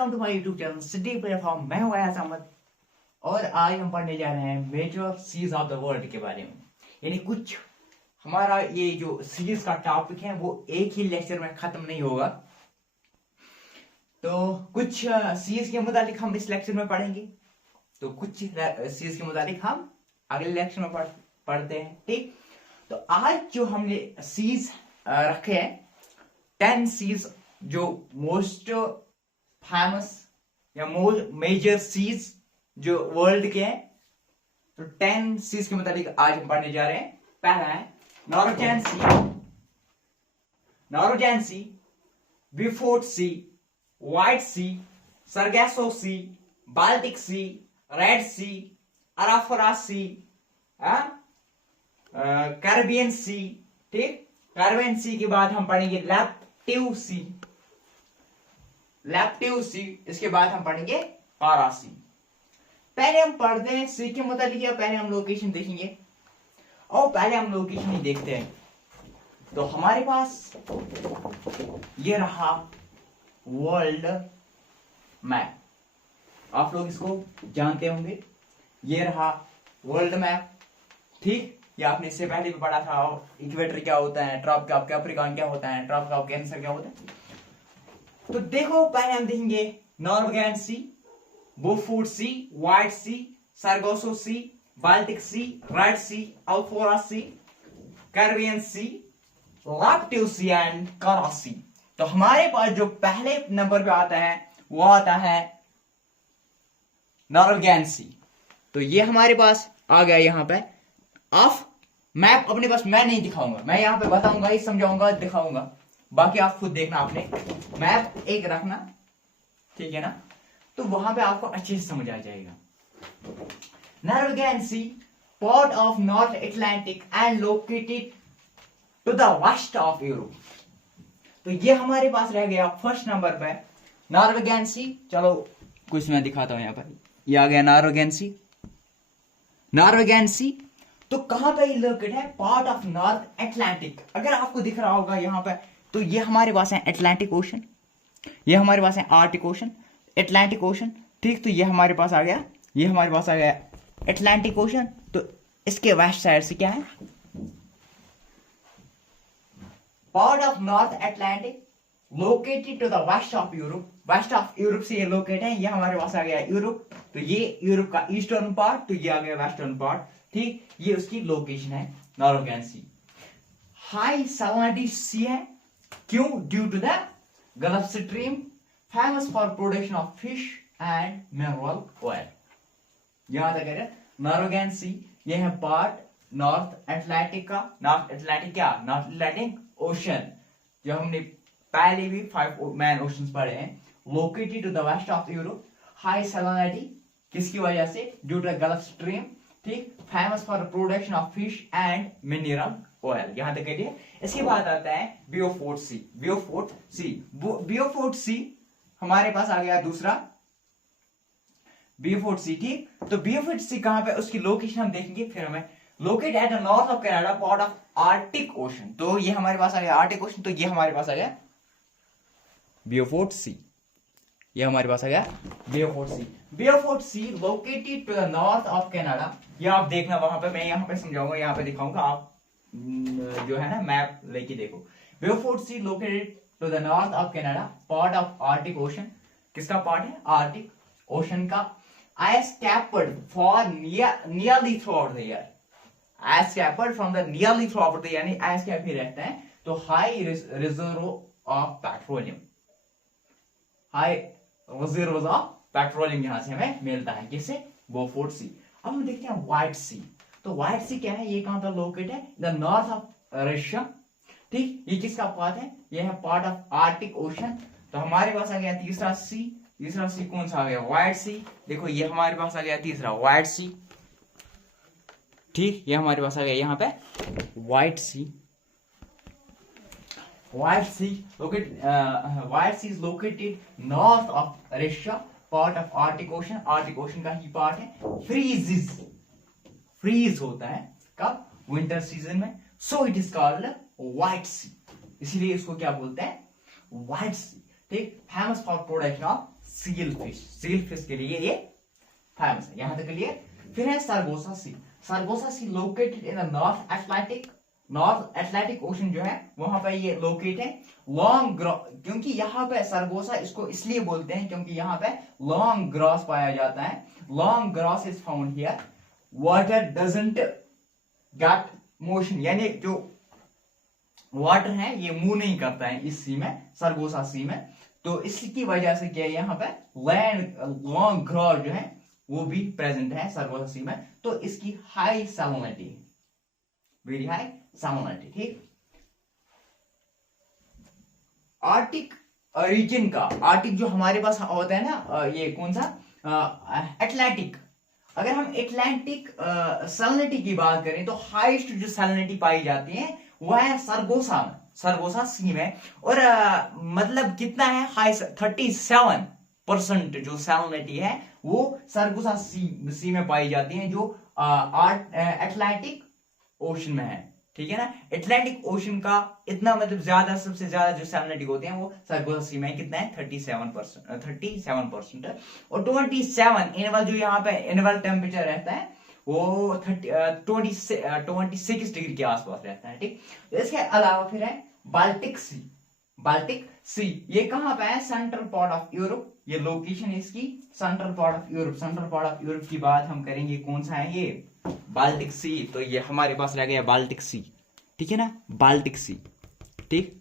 Welcome to my YouTube channel city platform. मैं हूं अयाज अहमद और आज हम पढ़ने जा रहे हैं major seas of the world के बारे में। यानी कुछ हमारा ये जो सीरीज का टॉपिक है वो एक ही लेक्चर में खत्म नहीं होगा, तो कुछ सीरीज के मुताबिक हम इस लेक्चर में पढ़ेंगे, तो कुछ सीरीज के मुताबिक हम अगले लेक्चर में पढ़ते हैं। ठीक, तो आज जो हमने सीरीज रखे हैं 10 सीज जो मोस्ट फेमस या मेजर सीज जो वर्ल्ड के हैं, तो 10 सीज के मुताबिक आज हम पढ़ने जा रहे हैं। पहला है Norwegian Sea, Beaufort Sea, White सी, सरगेसो सी, बाल्टिक सी, रेड सी, अराफोरा सी, कैरिबियन सी। ठीक, कैरिबियन सी के बाद हम पढ़ेंगे लैप्टिव सी, इसके बाद हम पढ़ेंगे कारा सी। पहले हम पढ़ते हैं सी के मुताबिक, या पहले हम लोकेशन देखेंगे? और पहले हम लोकेशन ही देखते हैं। तो हमारे पास ये रहा वर्ल्ड मैप, आप लोग इसको जानते होंगे, ये रहा वर्ल्ड मैप। ठीक, ये आपने इससे पहले भी पढ़ा था। इक्वेटर क्या होता है, ट्रॉपिक ऑफ कैप्रिकॉर्न क्या होता है, ट्रॉपिक ऑफ कैंसर क्या होता है। तो देखो, पहले हम देखेंगे Norwegian Sea, Beaufort Sea, White Sea, Sargasso Sea, Baltic Sea, Red Sea, Arafura Sea, Caribbean Sea, Laptev Sea and Kara Sea. तो हमारे पास जो पहले नंबर पे आता है वो आता है नॉर्वेजियन सी। तो ये हमारे पास आ गया। यहाँ पे आप मैप अपने पास मैं नहीं दिखाऊंगा, मैं यहाँ पे बताऊंगा, ही समझाऊंगा, दिखाऊंगा, बाकी आप खुद देखना। आपने मैप एक रखना, ठीक है ना, तो वहां पे आपको अच्छे से समझ आ जाएगा। Norwegian sea, part of North Atlantic and located to the west of Europe. तो ये हमारे पास रह गया फर्स्ट नंबर पे नॉर्वेजियन सी। चलो कुछ मैं दिखाता हूं। यहाँ पर ये आ गया नॉर्वेजियन सी। तो कहां पे लोकेटेड है? Part of North Atlantic. अगर आपको दिख रहा होगा यहाँ पे, तो ये हमारे पास है अटलांटिक ओशन, ये हमारे पास है आर्टिक ओशन, अटलांटिक ओशन। ठीक, तो ये हमारे पास आ गया, ये हमारे पास आ गया अटलांटिक ओशन। तो इसके वेस्ट साइड से क्या है? Part of North Atlantic located to the west of Europe. West of Europe से ये लोकेट है, ये हमारे पास आ गया यूरोप। तो ये यूरोप का ईस्टर्न पार्ट, तो ये आ गया वेस्टर्न पार्ट। ठीक, ये उसकी लोकेशन है Norwegian sea. High salinity sea है, क्यों? Due to the Gulf Stream, famous for production of fish and mineral oil. यहां तक है नॉर्वेजियन सी। ये है पार्ट नॉर्थ अटलांटिक का। नॉर्थ अटलांटिक क्या? नॉर्थ अटलांटिक ओशन, जो हमने पहले भी 5 मैन ओशंस पढ़े हैं। Located to the west of Europe, high salinity किसकी वजह से? Due to Gulf Stream. ठीक, famous for production of fish and mineral oil. यहां तक करिए। इसके बाद आता है ब्यूफोर्ट सी हमारे पास आ गया दूसरा ब्यूफोर्ट सी। ठीक, तो ब्यूफोर्ट सी कहां पे? उसकी लोकेशन हम देखेंगे फिर हमें। Located at the north of Canada, part of Arctic ocean. तो ये हमारे पास आ गया आर्टिक ओशन, तो ये हमारे पास आ गया ब्यूफोर्ट सी। ये हमारे पास आ गया Beaufort sea located to the north of Canada. ये आप देखना वहां पे, मैं यहाँ पे समझाऊंगा, यहाँ पे दिखाऊंगा, आप जो है ना मैप लेके देखो। Beaufort sea located to the north of Canada, part of Arctic ocean. किसका पार्ट है? आर्टिक ओशन का। Ice capped for nearly throughout the year. Ice capped from the nearly throughout the year, यानी ice cap ही रहता है। तो high reserve of petroleum, high reserve of petroleum यहां से हमें मिलता है। किससे? Beaufort sea. अब हम देखते हैं व्हाइट सी। तो व्हाइट सी क्या है? ये कहां पर लोकेट है? The north of Russia. ठीक, ये किसका पार्ट है? ये है पार्ट ऑफ आर्टिक ओशन। तो हमारे पास आ गया तीसरा सी कौन सा आ गया? व्हाइट सी। देखो, ये हमारे पास आ गया तीसरा व्हाइट सी। ठीक, ये हमारे पास आ गया यहाँ पे white sea is located north of Russia, part of Arctic ocean. Arctic ocean का ही पार्ट है। फ्रीज होता है कब? विंटर सीजन में। So it is called White Sea, इसलिए इसको क्या बोलते हैं? White Sea. ठीक, famous for production of seal fish के लिए ये फेमस है, यहां तक क्लियर। फिर है Sargasso Sea located in the North Atlantic Ocean जो है वहां पर ये लोकेट है। लॉन्ग क्योंकि यहाँ पे सरगोसा इसको इसलिए बोलते हैं क्योंकि यहाँ पे लॉन्ग ग्रास पाया जाता है। Long grass is found here, water doesn't get motion, यानी जो वाटर है ये मूव नहीं करता है इस सी में, सरगोसा सी में। तो इसकी वजह से क्या है यहाँ पे लैंड लॉन्ग ग्रास जो है वो भी प्रेजेंट है सरगोसा सी में। तो इसकी high salinity, very high salinity, ठीक। आर्टिक रीजन का, आर्टिक जो हमारे पास होता है ना, ये कौन सा एटलांटिक, अगर हम एटलांटिक सैलिनिटी की बात करें तो हाईएस्ट जो सैलिनिटी पाई जाती है वो है सरगोसा सी में। और मतलब कितना है, हाई 37% जो सैलिनिटी है वो सरगोसा सी में पाई जाती है, जो एटलांटिक ओशन में है, ठीक है ना। एटलांटिक ओशन का इतना मतलब ज्यादा, सबसे ज्यादा जो सैलिनिटी होते हैं वो सरगोसा सी में कितना है 37%। और 27 इनवल जो यहाँ पे इनवल टेम्परेचर रहता है वो 26 डिग्री के आसपास रहता है, ठीक। तो इसके अलावा फिर है बाल्टिक सी, ये कहां पे है, सेंट्रल पार्ट ऑफ यूरोप, ये लोकेशन है इसकी सेंट्रल पार्ट ऑफ यूरोप की बात हम करेंगे, कौन सा है ये, बाल्टिक सी। तो ये हमारे पास रह गया बाल्टिक सी, ठीक है ना, बाल्टिक सी, ठीक।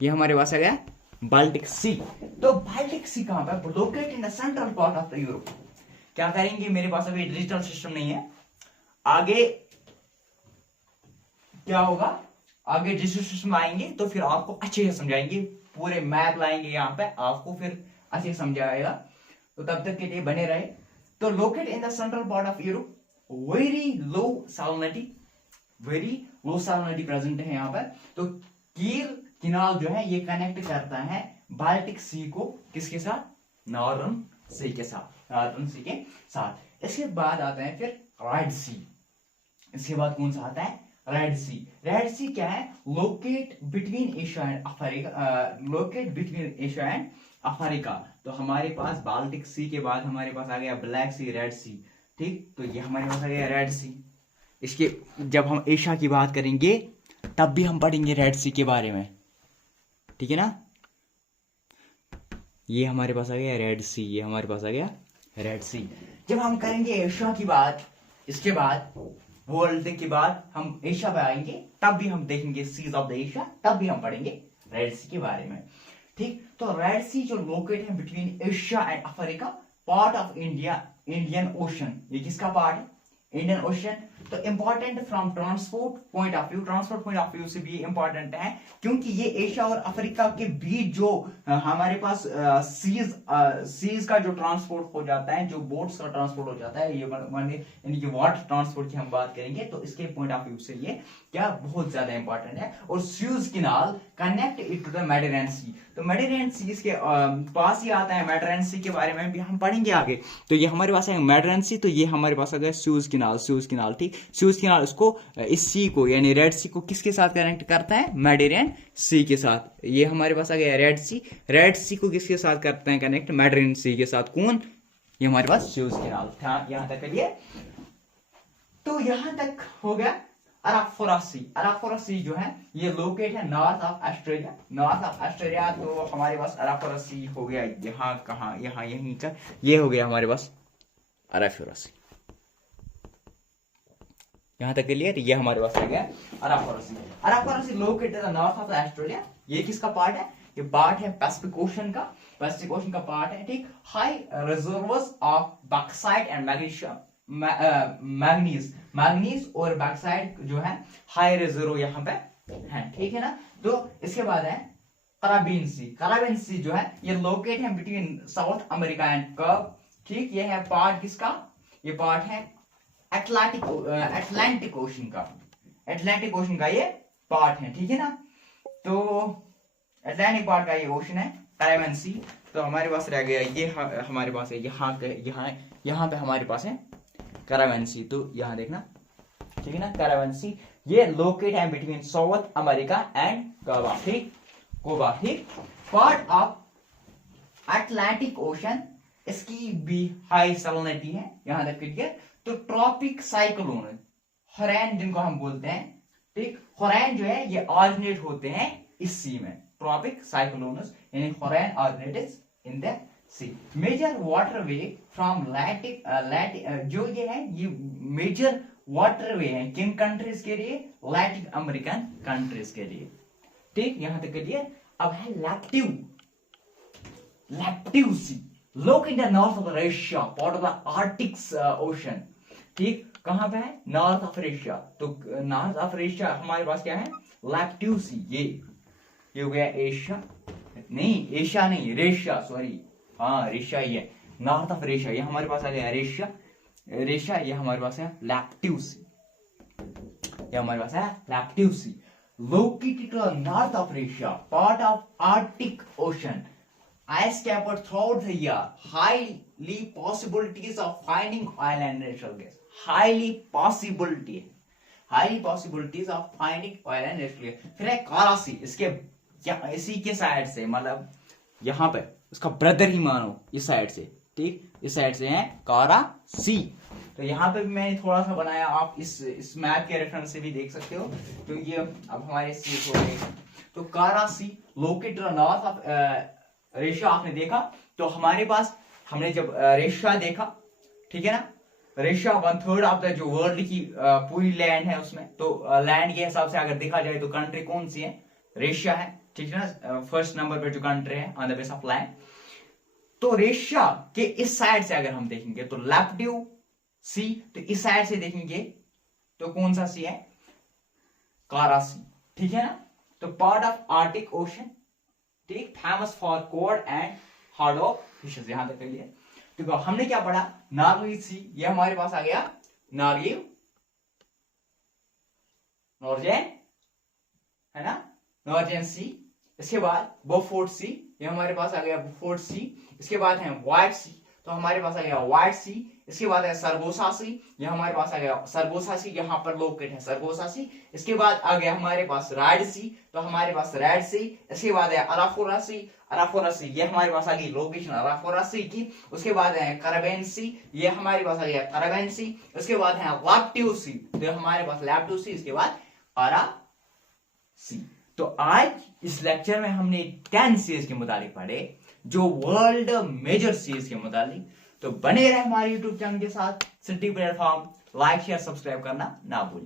ये हमारे पास आ गया बाल्टिक सी। तो बाल्टिक सी कहां पे, locate in the central part of the Europe. क्या करेंगे, मेरे पास अभी डिजिटल सिस्टम नहीं है, आगे क्या होगा, आगे डिजिटल सिस्टम आएंगे तो फिर आपको अच्छे से समझाएंगे, पूरे मैप लाएंगे यहाँ पे, आपको फिर अच्छे से समझाएगा। तो तब तक के लिए बने रहे। तो locate in the central part of Europe, very low salinity present है यहाँ पर। तो कील किनाल जो है ये कनेक्ट करता है बाल्टिक सी को किसके साथ, नॉर्दर्न सी के साथ। इसके बाद आता है फिर रेड सी। इसके बाद कौन सा आता है, रेड सी क्या है, locate between Asia and Africa. तो हमारे पास बाल्टिक सी के बाद हमारे पास आ गया ब्लैक सी, रेड सी, ठीक। तो ये हमारे पास आ गया रेड सी। इसके जब हम एशिया की बात करेंगे तब भी हम पढ़ेंगे रेड सी के बारे में, ठीक है ना। ये हमारे पास आ गया रेड सी, ये हमारे पास आ गया रेड सी। जब हम करेंगे एशिया की बात, इसके बाद वर्ल्ड के बाद हम एशिया पे आएंगे, तब भी हम देखेंगे सीज ऑफ द एशिया, तब भी हम पढ़ेंगे रेड सी के बारे में, ठीक। तो रेड सी जो लोकेट है between Asia and Africa, part of Indian ocean, ये किसका पार्ट है, इंडियन ओशन। तो important from transport point of view से भी इंपॉर्टेंट है, क्योंकि ये एशिया और अफ्रीका के बीच जो हमारे पास सीज का जो ट्रांसपोर्ट हो जाता है, जो बोट्स का ट्रांसपोर्ट हो जाता है, ये यानी कि वाटर ट्रांसपोर्ट की हम बात करेंगे, तो इसके पॉइंट ऑफ व्यू से ये क्या बहुत ज्यादा इंपॉर्टेंट है। और Suez Canal connect it to the Mediterranean Sea. तो मेडिटेरेनियन सी इसके पास ही आता है, मेडिटेरेनियन सी के बारे में भी हम पढ़ेंगे आगे। तो ये हमारे पास है मेडिटेरेनियन सी, तो ये हमारे पास आ गया सुएज कैनाल, ठीक। सुएज कैनाल इसको, इस सी को यानी रेड सी को किसके साथ कनेक्ट करता है, मेडिटेरेनियन सी के साथ। ये हमारे पास आ गया रेड सी को किसके साथ करते हैं कनेक्ट, मेडिटेरेनियन सी के साथ, कौन, ये हमारे पास सुएज कैनाल था। यहां तक करिए, तो यहां तक हो गया अराफोरा सी जो है ये लोकेट है नॉर्थ ऑफ ऑस्ट्रेलिया। तो हमारे पास अराफोरा सी हो गया, यहाँ कहाँ, यहाँ यहीं का, ये हो गया हमारे पास अराफोरा सी। यहां तक क्लियर, ये हमारे पास आ गया अराफोरा सी लोकेटेड नॉर्थ ऑफ ऑस्ट्रेलिया। ये किसका पार्ट है, ये पार्ट है पैसिफिक ओशन का पार्ट है, ठीक। High reservoirs of bauxite and manganese और बॉक्साइट जो है हाई रिजर्व यहाँ पे है, ठीक है ना। तो इसके बाद है कराबीन सी जो है ये लोकेट है बिटवीन साउथ अमेरिका एंड कर्ब, ठीक। ये है पार्ट किसका, ये पार्ट है अटलांटिक ओशन का ये पार्ट है, ठीक है ना। तो अटलांटिक पार्ट का ये ओशन है कराबीन सी। तो हमारे पास रह गया ये हमारे पास है यहाँ पे हमारे पास है कराबीन सी। तो यहाँ देखना, ठीक है ना, कराबीन सी ये लोकेट है बिटवीन साउथ अमेरिका एंड कर्ब, ठीक। कोबा, ठीक। पार्ट ऑफ अटलांटिक ओशन, इसकी भी हाई सैलिनिटी है, यहां तक क्लियर। तो ट्रॉपिक साइक्लोन हॉरैन जिनको हम बोलते हैं, ठीक, हॉरैन जो है ये ऑरिजिनेट होते हैं इस सी में। ट्रॉपिक साइक्लोन्स यानी hurricane originates in the sea. Major waterway from Baltic जो ये है, ये मेजर वाटरवे है किन कंट्रीज के लिए? लैटिन अमेरिकन कंट्रीज के लिए, ठीक, यहां तक क्लियर। अब है Laptev Sea, located in north of Russia, part of the Arctic Ocean, ठीक, कहां पे है? North of Russia. तो नॉर्थ ऑफ रशिया हमारे पास क्या है? लैप्टिव सी। ये हो गया एशिया, नहीं एशिया नहीं, रेशिया, सॉरी, हाँ रेशिया ही है। नॉर्थ ऑफ रेशिया ये हमारे पास आ गया रेशिया, ये हमारे पास है लैप्टिव सी, ये हमारे पास है Laptev Sea. Located north of Russia, part of Arctic Ocean, ice capped throughout the year, highly possibilities of finding oil and natural gas, highly possibilities of finding oil and natural gas। फिर है कारासी, इसके इसी के side से, मतलब यहाँ पे उसका ब्रदर ही मानो, इस साइड से, ठीक, इस साइड से है कारासी। तो यहाँ पे भी मैंने थोड़ा सा बनाया, आप इस मैप के रेफरेंस से भी देख सकते हो। तो ये अब हमारे सी हो गए। तो कारासी लोकेटेड नॉर्थ ऑफ रेशिया आपने देखा। तो हमारे पास हमने जब रेशिया देखा, ठीक है ना, रेशिया 1/3 ऑफ द जो वर्ल्ड की पूरी लैंड है उसमें, तो लैंड के हिसाब से अगर देखा जाए तो कंट्री कौन सी है? रेशिया है, ठीक है ना, फर्स्ट नंबर पे जो कंट्री है on the base of land. तो रेशिया के इस साइड से अगर हम देखेंगे तो लैप्टिव सी, तो इस साइड से देखेंगे तो कौन सा सी है? कारा सी, ठीक है ना। तो पार्ट ऑफ आर्टिक ओशन, ठीक, famous for code and hard of fishes, यहां तक के लिए। तो हमने क्या पढ़ा? नॉर्वेज सी, ये हमारे पास आ गया नॉर्वेज, नॉर्वेजियन है ना, नॉर्वेजियन सी। इसके बाद बोफोर्ट सी, ये हमारे पास आ गया बोफोर्ट सी। इसके बाद है व्हाइट सी, तो हमारे पास आ गया व्हाइट सी। इसके बाद है सरगोसा सी, ये हमारे पास आ गया सरगोसा सी, यहाँ पर लोकेट है सरगोसा सी। इसके बाद आ गया हमारे पास रेड सी, तो हमारे पास रेड सी। इसके बाद है अराफोरा सी, अराफोरा सी, ये हमारे पास आ गई लोकेशन अराफोरा सी की। उसके बाद है करबेन सी, ये हमारे पास आ गया करबेन सी। उसके बाद है लैप्टिव सी, तो हमारे पास लैप्टिव सी। इसके बाद आरा सी। तो आज इस लेक्चर में हमने 10 सीरीज के मुतालिक पढ़े, जो वर्ल्ड मेजर सीरीज के मुतालिक। तो बने रहे हमारे यूट्यूब चैनल के साथ, city platform, like share subscribe करना ना भूलें।